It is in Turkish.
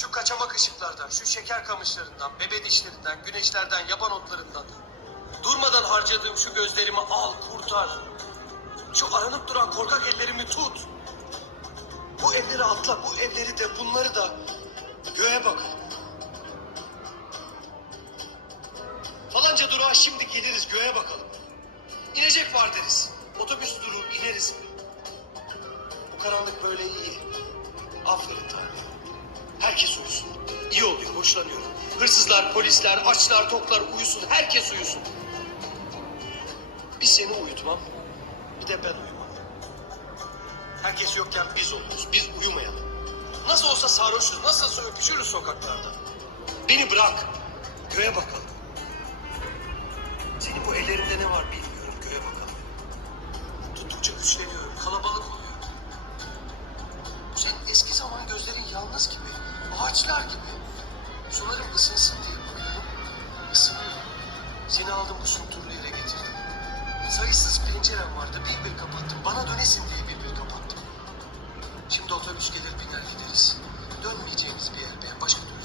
Şu kaçamak ışıklardan, şu şeker kamışlarından, bebe dişlerinden, güneşlerden, yaban otlarından. Durmadan harcadığım şu gözlerimi al, kurtar. Şu aranıp duran korkak ellerimi tut. Bu evleri atla, bu evleri de bunları da göğe bak. Falanca durağa şimdi geliriz göğe bakalım. İnecek var deriz. Otobüs durur ineriz. Bu karanlık böyle iyi. Aferin Tanrı. Hırsızlar, polisler, açlar, toklar uyusun. Herkes uyusun. Bir seni uyutmam, bir de ben uyumam. Herkes yokken biz oluruz, biz uyumayalım. Nasıl olsa sarhoşuz, nasılsa öpüşürüz sokaklarda. Beni bırak, göğe bakalım. Senin bu ellerinde ne var bilmiyorum, göğe bakalım. Tuttukça güçleniyorum, kalabalık oluyor. Senin eski zaman gözlerin yalnız gibi, ağaçlar gibi. Sularım ısınsın diye bakıyorum, ısınıyorum. Seni aldım bu sunturlu yere getirdim. Sayısız pencerem vardı, bir bir kapattım. Bana dönesin diye bir bir kapattım. Şimdi otobüs gelir biner gideriz. Dönmeyeceğimiz bir yer be, başka türlüsü güç.